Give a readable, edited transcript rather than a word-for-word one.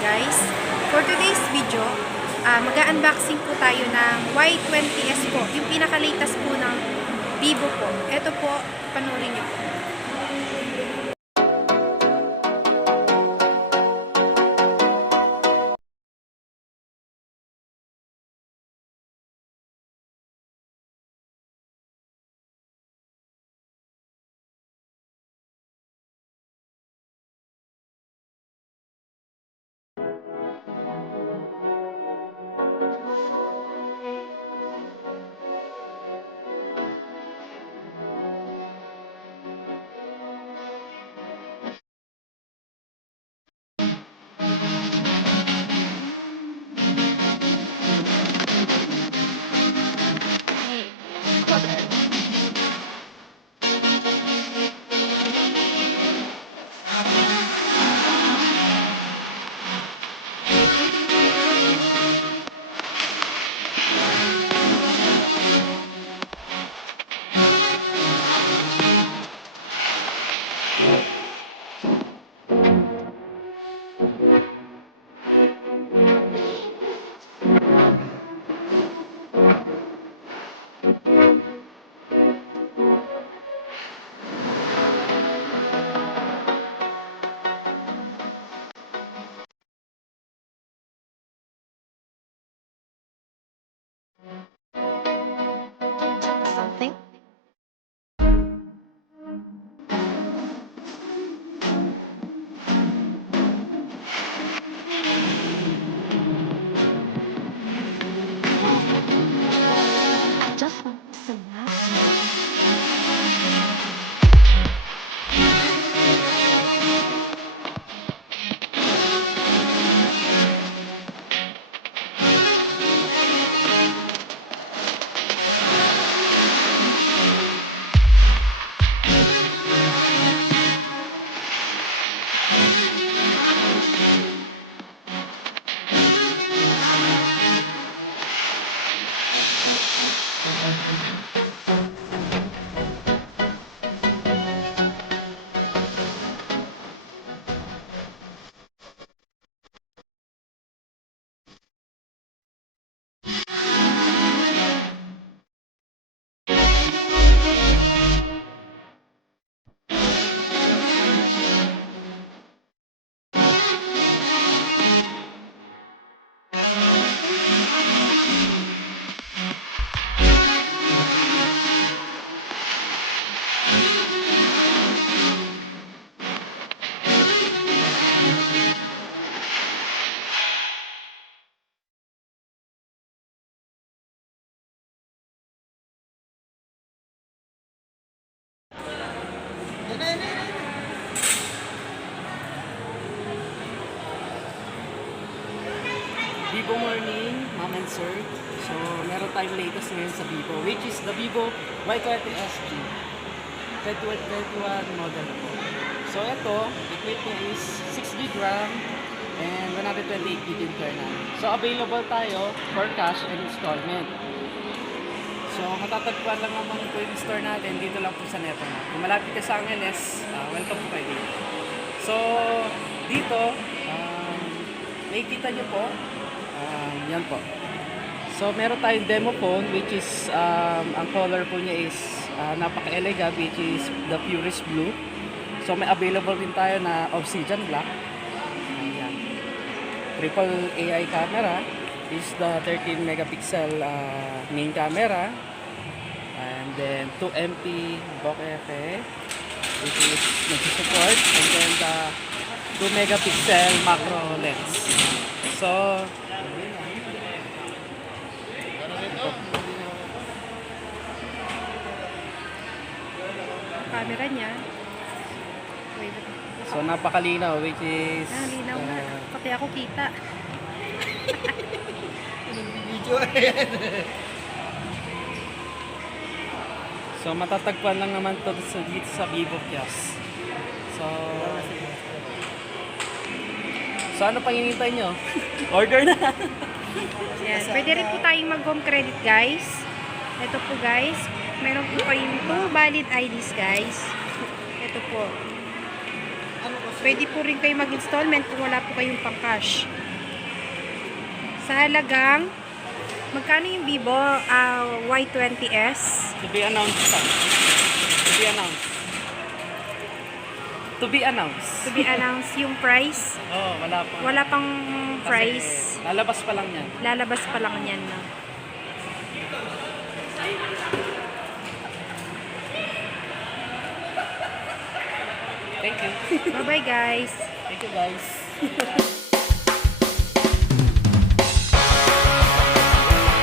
guys. For today's video, mag-unboxing po tayo ng Y20s po. Yung pinaka-latest po ng Vivo po. Ito po, panoorin niyo po. Something? I just want some laughs. Vivo morning, ma'am and sir. So, meron tayong latest ngayon sa Vivo, which is the Vivo Y20SG 2021 model po. So, ito, the weight niya is 6 GB RAM and 128 GB internal. So, available tayo for cash and installment. So, matatagpuan lang naman po yung store natin dito lang po sa Neto. Kung malapit ka sa Angeles, welcome po kayo dito. So, dito, nakikita nyo po, yan po. So, meron tayong demo phone which is, ang color po niya is napaka-elegant, which is the purest blue. So, may available din tayo na obsidian black. Ayan. Triple AI camera is the 13 megapixel main camera. And then 2 MP bokeh which is nag-support. And then the 2 megapixel macro lens. So, Camera niya. Wait. so napakalinaw, which is Linaw nga. Pati ako kita. so matatagpuan lang naman to dito sa Vivo Kiosk. So ano pang hinihintay nyo? Order na! Yan. Pwede rin po tayong mag-home credit, guys. Ito po, guys. Meron po kayong 2 valid IDs, guys. Ito po. Pwede po rin kayo mag-installment kung wala po kayong pang-cash. Sa halagang, magkano yung Vivo Y20s? To be announced, sir. To be announced. To be announced. To be announced yung price. Oh, wala pa. Wala pang Kasi price. lalabas pa lang yan. Lalabas pa lang yan, no? Thank you. Bye-bye, guys. Thank you, guys.